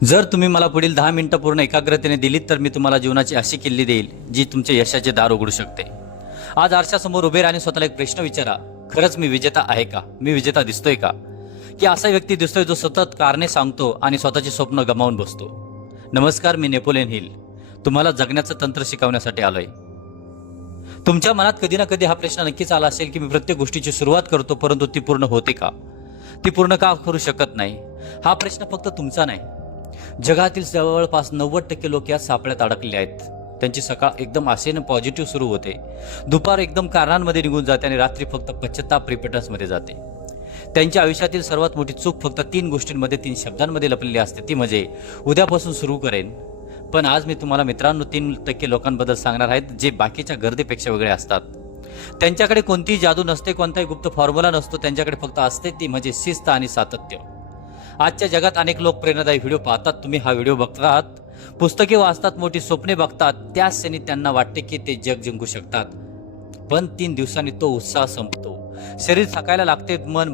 जर तुम्ही मला पुढील 10 मिनिटं पूर्ण एकाग्रतेने दिलीत तर मी तुम्हाला जीवनाची अशी किल्ली देईल जी तुमच्या यशाचे दार उघडू शकते. आज आरशासमोर उभे राहणे स्वतःला एक प्रश्न विचारा. खरंच मी विजेता आहे का? मी विजेता दिसतोय का? की असा व्यक्ती दिसतोय जो सतत कारणे सांगतो आणि स्वतःची स्वप्न गमावून बसतो? नमस्कार, मी नेपोलियन हिल तुम्हाला जगण्याचं तंत्र शिकवण्यासाठी आलोय. तुमच्या मनात कधी ना कधी हा प्रश्न नक्कीच आला असेल की मी प्रत्येक गोष्टीची सुरुवात करतो परंतु ती पूर्ण होते का? ती पूर्ण का करू शकत नाही? हा प्रश्न फक्त तुमचा नाही, जगातील जवळपास 90% लोक या सापळ्यात अडकलेले आहेत. त्यांची सकाळ एकदम आशेने पॉझिटिव्ह सुरू होते, दुपार एकदम कारणांमध्ये निघून जाते आणि रात्री फक्त पश्चाताप रिपिटर्समध्ये जाते. त्यांच्या आयुष्यातील सर्वात मोठी चूक फक्त 3 गोष्टींमध्ये 3 शब्दांमध्ये लपलेली असते, ती म्हणजे उद्यापासून सुरू करेन. पण आज मी तुम्हाला मित्रांनो 3% लोकांबद्दल सांगणार आहेत जे बाकीच्या गर्दीपेक्षा वेगळे असतात. त्यांच्याकडे कोणतीही जादू नसते, कोणताही गुप्त फॉर्म्युला नसतो, त्यांच्याकडे फक्त असते ती म्हणजे शिस्त आणि सातत्य. आजच्या जगात अनेक लोक प्रेरणादायी व्हिडिओ पाहतात, तुम्ही हा व्हिडिओ बघतात, पुस्तके वाचतात, मोठी स्वप्ने बघतात, त्याच क्षणी त्यांना वाटते की ते जग जिंकू शकतात. पण 3 दिवसांनी तो उत्साह संपतो. शरीर थकायला लागते, मन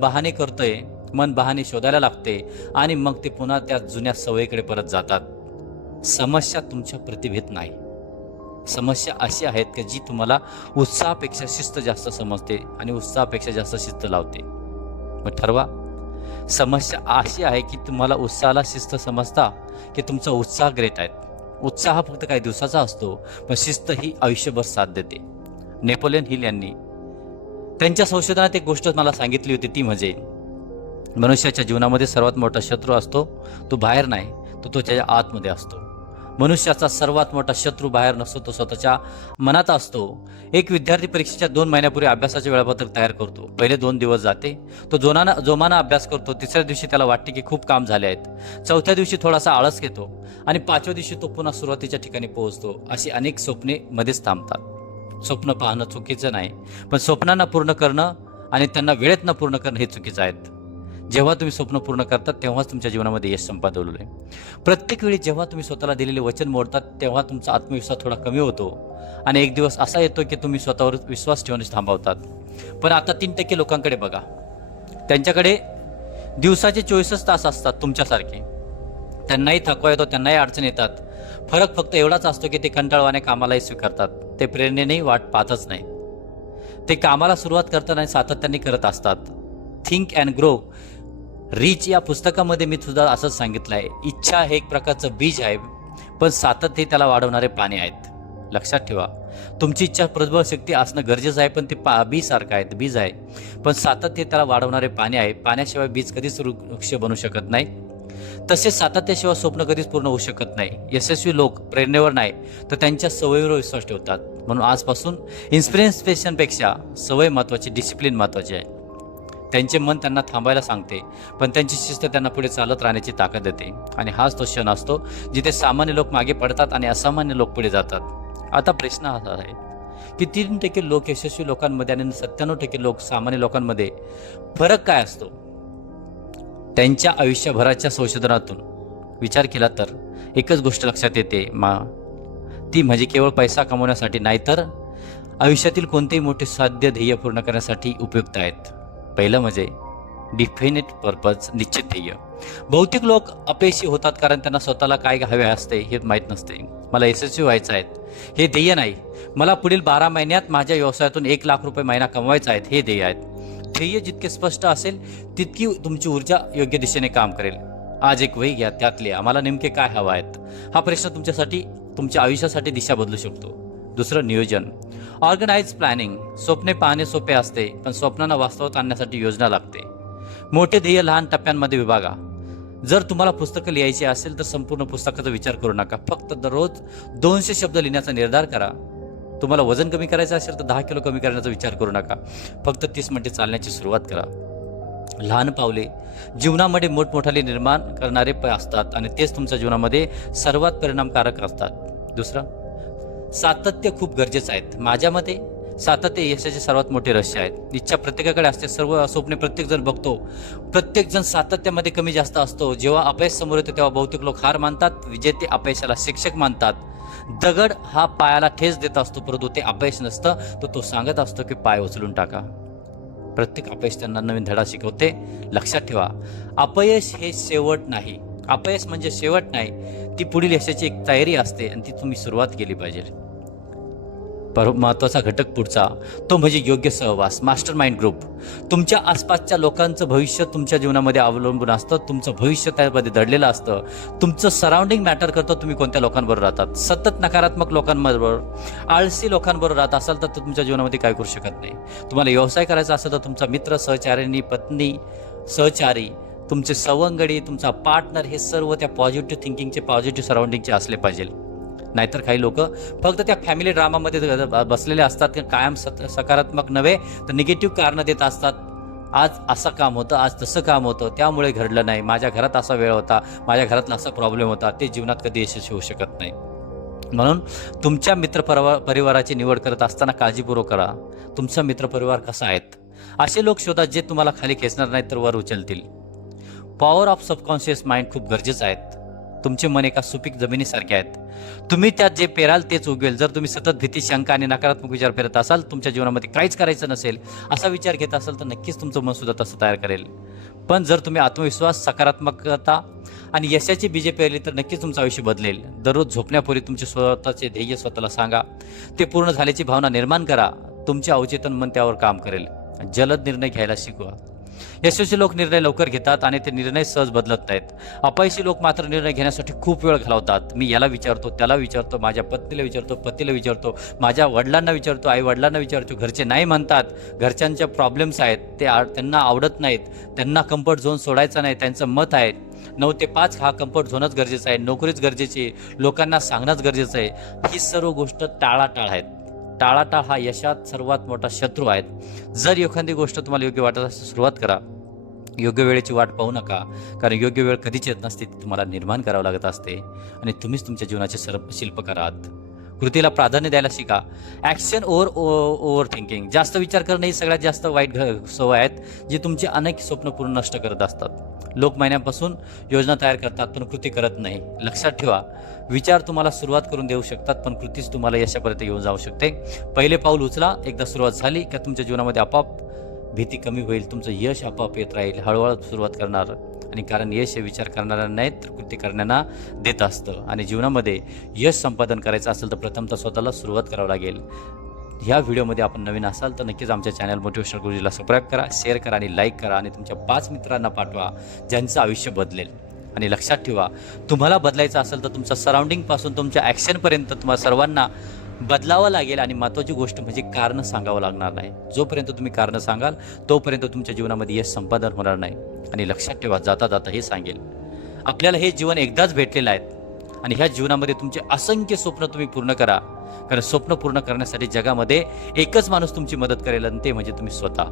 बहाणे शोधायला लागते आणि मग ते पुन्हा त्या जुन्या सवयीकडे परत जातात. समस्या तुमच्या प्रतिभेत नाही, समस्या अशी आहेत की जी तुम्हाला उत्साहापेक्षा शिस्त जास्त समजते आणि उत्साहापेक्षा जास्त शिस्त लावते. मग ठरवा, समस्या अशी आहे की तुम्हाला उत्साहाला शिस्त समजता की तुमचा उत्साह ग्रेट आहे. उत्साह फक्त काही दिवसाचा असतो, पण शिस्त ही आयुष्यभर साथ देते. नेपोलियन हिल यांनी त्यांच्या संशोधनात एक गोष्ट मला सांगितली होती, ती म्हणजे मनुष्याच्या जीवनामध्ये सर्वात मोठा शत्रू असतो तो बाहेर नाही, तो त्याच्या आतमध्ये असतो. मनुष्याचा सर्वात मोठा शत्रू बाहेर नसतो, तो स्वतःच्या मनात असतो. एक विद्यार्थी परीक्षेच्या 2 महिन्यापूर्वी अभ्यासाचे वेळापत्रक तयार करतो. पहिले 2 दिवस जाते, तो जोमानं अभ्यास करतो. तिसऱ्या दिवशी त्याला वाटते की खूप काम झाले आहेत. चौथ्या दिवशी थोडासा आळस घेतो आणि 5व्या दिवशी तो पुन्हा सुरुवातीच्या ठिकाणी पोहोचतो. अशी अनेक स्वप्ने मध्येच थांबतात. स्वप्न पाहणं चुकीचं नाही, पण स्वप्नांना पूर्ण करणं आणि त्यांना वेळेत न पूर्ण करणं हे चुकीचं आहे. जेव्हा तुम्ही स्वप्न पूर्ण करतात तेव्हाच तुमच्या जीवनामध्ये यश संपादवलं आहे. प्रत्येक वेळी जेव्हा तुम्ही स्वतःला दिलेले वचन मोडतात तेव्हा तुमचा आत्मविश्वास थोडा कमी होतो आणि एक दिवस असा येतो की तुम्ही स्वतःवर विश्वास ठेवण्यास थांबवतात. पण आता 3% लोकांकडे बघा, त्यांच्याकडे दिवसाचे 24 तास असतात तुमच्यासारखे. त्यांनाही थकवा येतो, त्यांनाही अडचणी येतात. फरक फक्त एवढाच असतो की ते कंटाळवाने कामालाही स्वीकारतात. ते प्रेरणेनेही वाट पाहतच नाही, ते कामाला सुरुवात करताना सातत्याने करत असतात. थिंक अँड ग्रो रिच या पुस्तकामध्ये मी सुद्धा असंच सांगितलं आहे, इच्छा हे एक प्रकारचं बीज आहे, पण सातत्य त्याला वाढवणारे पाणी आहेत. लक्षात ठेवा, तुमची इच्छा प्रबळ शक्ती असणं गरजेचं आहे, पण ते बी सारखं आहे, बीज आहे, पण सातत्य त्याला वाढवणारे पाणी आहे. पाण्याशिवाय बीज कधीच वृक्ष बनू शकत नाही. तसेच सातत्याशिवाय स्वप्न कधीच पूर्ण होऊ शकत नाही. यशस्वी लोक प्रेरणेवर नाही तर त्यांच्या सवयीवर विश्वास ठेवतात. म्हणून आजपासून इन्स्पिरेशनपेक्षा सवय महत्त्वाची, डिसिप्लिन महत्त्वाची आहे. त्यांचे मन त्यांना थांबायला सांगते, पण त्यांची शिस्त त्यांना पुढे चालत राहण्याची ताकद देते. आणि हाच तो क्षण असतो जिथे सामान्य लोक मागे पडतात आणि असामान्य लोक पुढे जातात. आता प्रश्न असा आहे की 3% लोक यशस्वी लोकांमध्ये आणि 97% लोक सामान्य लोकांमध्ये फरक काय असतो? त्यांच्या आयुष्यभराच्या संशोधनातून विचार केला तर एकच गोष्ट लक्षात येते, ती म्हणजे केवळ पैसा कमवण्यासाठी नाही, तर आयुष्यातील कोणतेही मोठे साध्य ध्येय पूर्ण करण्यासाठी उपयुक्त आहेत. पहिलं म्हणजे डिफिनेट पर्पज, निश्चित ध्येय. बहुतेक लोक अपयशी होतात कारण त्यांना स्वतःला काय हवे असते हे माहीत नसते. मला यशस्वी व्हायचं आहे हे ध्येय नाही, मला पुढील 12 महिन्यात माझ्या व्यवसायातून 1 लाख रुपये महिना कमवायचा आहे हे ध्येय आहेत. ध्येय जितके स्पष्ट असेल तितकी तुमची ऊर्जा योग्य दिशेने काम करेल. आज एक वही घ्या, त्यातले आम्हाला नेमके काय हवं आहेत हा प्रश्न तुमच्या आयुष्यासाठी दिशा बदलू शकतो. दुसरं, नियोजन, ऑर्गनाइज प्लॅनिंग. स्वप्ने पाहणे सोपे असते, पण स्वप्नांना वास्तवात आणण्यासाठी योजना लागते. मोठे ध्येय लहान टप्प्यांमध्ये विभागा. जर तुम्हाला पुस्तकं लिहायची असेल तर संपूर्ण पुस्तकाचा विचार करू नका, फक्त दररोज 200 शब्द लिहिण्याचा निर्धार करा. तुम्हाला वजन कमी करायचं असेल तर 10 किलो कमी करण्याचा विचार करू नका, फक्त 30 मिनिटे चालण्याची सुरुवात करा. लहान पावले जीवनामध्ये मोठमोठाले निर्माण करणारे असतात आणि तेच तुमच्या जीवनामध्ये सर्वात परिणामकारक असतात. दुसरं, सातत्य खूप गरजेचं आहे. माझ्या मते सातत्य यशाचे सर्वात मोठे रहस्य आहेत. इच्छा प्रत्येकाकडे असते, सर्व स्वप्ने प्रत्येक जण बघतो, प्रत्येक जण सातत्यामध्ये कमी जास्त असतो. जेव्हा अपयश समोर येतो तेव्हा बहुतेक लोक हार मानतात, विजेते अपयशाला शिक्षक मानतात. दगड हा पायाला ठेच देत असतो, परंतु ते अपयश नसतं, तो सांगत असतो की पाय उचलून टाका. प्रत्येक अपयश त्यांना नवीन धडा शिकवते. लक्षात ठेवा, अपयश हे शेवट नाही, अपयश म्हणजे शेवट नाही, ती पुढील यशाची एक तयारी असते आणि ती तुम्ही सुरुवात केली पाहिजे. महत्वाचा घटक पुढचा तो म्हणजे योग्य सहवास, मास्टर माइंड ग्रुप. तुमच्या आसपासच्या लोकांचं भविष्य तुमच्या जीवनामध्ये अवलंबून असतं. तुमचं भविष्य त्यामध्ये दडलेलं असतं. तुमचं सराउंडिंग मॅटर करतं. तुम्ही कोणत्या लोकांबरोबर राहतात. सतत नकारात्मक लोकांबरोबर, आळसी लोकांबरोबर राहत असाल तर तुमच्या जीवनामध्ये काय करू शकत नाही. तुम्हाला व्यवसाय करायचा असेल तर तुमचा मित्र, सहचारिणी, पत्नी, सहचारी, तुमचे सवंगडी, तुमचा पार्टनर हे सर्व त्या पॉझिटिव्ह थिंकिंगचे, पॉझिटिव्ह सराउंडिंगचे असले पाहिजे. नाहीतर काही लोक फक्त त्या फॅमिली ड्रामामध्ये बसलेले असतात की कायम सकारात्मक नव्हे तर निगेटिव्ह कारणं देत असतात. आज असं काम होतं, आज तसं काम होतं, त्यामुळे घडलं नाही, माझ्या घरात असा वेळ होता, माझ्या घरातला असा प्रॉब्लेम होता. ते जीवनात कधी यशस्वी होऊ शकत नाही. म्हणून तुमच्या परिवाराची निवड करत असताना काळजीपूर्वक करा. तुमचा मित्रपरिवार कसा आहेत असे लोक शोधा जे तुम्हाला खाली खेचणार नाहीत तर वर उचलतील. पॉवर ऑफ सबकॉन्शियस माइंड खूप गरजेचं आहे. तुमचे मन एका सुपीक जमिनीसारखे आहेत. तुम्ही त्यात जे पेराल तेच उगवेल. जर तुम्ही सतत भीती, शंका आणि नकारात्मक विचार पेरत असाल, तुमच्या जीवनामध्ये काहीच करायचं नसेल असा विचार घेत असाल तर नक्कीच तुमचं मन सुद्धा तसं तयार करेल. पण जर तुम्ही आत्मविश्वास, सकारात्मकता आणि यशाची बीजे पेरली तर नक्कीच तुमचं आयुष्य बदलेल. दररोज झोपण्यापूर्वी तुमचे स्वतःचे ध्येय स्वतःला सांगा. ते पूर्ण झाल्याची भावना निर्माण करा. तुमचे अवचेतन मन त्यावर काम करेल. जलद निर्णय घ्यायला शिकवा. यशस्वी लोक निर्णय लवकर घेतात आणि ते निर्णय सहज बदलत नाहीत. अपयशी लोक मात्र निर्णय घेण्यासाठी खूप वेळ घालवतात. मी याला विचारतो, त्याला विचारतो, माझ्या पत्नीला विचारतो, पतीला विचारतो, माझ्या वडिलांना विचारतो, आई वडिलांना विचारतो. घरचे नाही म्हणतात. घरच्यांच्या प्रॉब्लेम्स आहेत, त्यांना आवडत नाहीत. त्यांना कम्फर्ट झोन सोडायचा नाही, त्यांचं मत आहे. 9 ते 5 हा कम्फर्ट झोनच गरजेचा आहे. नोकरीच गरजेची आहे. लोकांना सांगणंच गरजेचं आहे. ही सर्व गोष्ट टाळाटाळ आहेत. टाळाटाळ हा यशात सर्वात मोठा शत्रू आहे. जर एखादी गोष्ट तुम्हाला योग्य वाटत असेल सुरुवात करा. योग्य वेळेची वाट पाहू नका, कारण योग्य वेळ कधीच येत नसते, ती तुम्हाला निर्माण करावं लागत असते आणि तुम्हीच तुमच्या जीवनाचे शिल्पकार आहात. कृतीला प्राधान्य द्यायला शिका. ॲक्शन ओव्हर थिंकिंग, जास्त विचार करणं ही सगळ्यात जास्त वाईट सवय आहेत जी तुमची अनेक स्वप्न पूर्ण नष्ट करत असतात. लोक महिन्यांपासून योजना तयार करतात पण कृती करत नाही. लक्षात ठेवा, विचार तुम्हाला सुरुवात करून देऊ शकतात पण कृतीच तुम्हाला यशापर्यंत घेऊन जाऊ शकते. पहिले पाऊल उचला. एकदा सुरुवात झाली का तुमच्या जीवनामध्ये आपोआप भीती कमी होईल. तुमचं यश आपोआप येत राहील. हळूहळू सुरुवात करणार आणि कारण यश हे विचार करणारा नाहीत तर कृती करण्याना देत असतं. आणि जीवनामध्ये यश संपादन करायचं असेल तर प्रथमतः स्वतःला सुरुवात करावं लागेल. ह्या व्हिडिओमध्ये आपण नवीन असाल तर नक्कीच आमच्या चॅनल मोटिवेशनल गुरुजीला सबस्क्राईब करा, शेअर करा आणि लाईक करा आणि तुमच्या 5 मित्रांना पाठवा ज्यांचं आयुष्य बदलेल. आणि लक्षात ठेवा, तुम्हाला बदलायचं असेल तर तुमच्या सराउंडिंगपासून तुमच्या ॲक्शनपर्यंत तुम्हाला सर्वांना बदलावं लागेल. आणि महत्त्वाची गोष्ट म्हणजे कारणं सांगावं लागणार नाही. जोपर्यंत तुम्ही कारणं सांगाल तोपर्यंत तुमच्या जीवनामध्ये यश संपादन होणार नाही. आणि लक्षात ठेवा, जाता जाता हे सांगेल, आपल्याला हे जीवन एकदाच भेटलेलं आहे आणि ह्या जीवनामध्ये तुमचे असंख्य स्वप्न तुम्ही पूर्ण करा. कारण स्वप्न पूर्ण करण्यासाठी जगामध्ये एकच माणूस तुमची मदत करेल आणि ते म्हणजे तुम्ही स्वतः.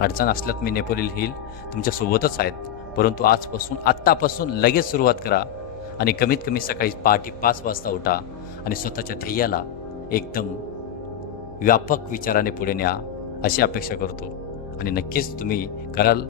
अडचण असल्यात मी नेपोलियन हिल तुमच्या सोबतच आहेत. परंतु आत्तापासून लगेच सुरुवात करा आणि कमीत कमी सकाळी पहाटे 5 वाजता उठा आणि स्वतःच्या ध्येयाला एकदम व्यापक विचाराने पुढे न्या अशी अपेक्षा करतो आणि नक्कीच तुम्ही कराल.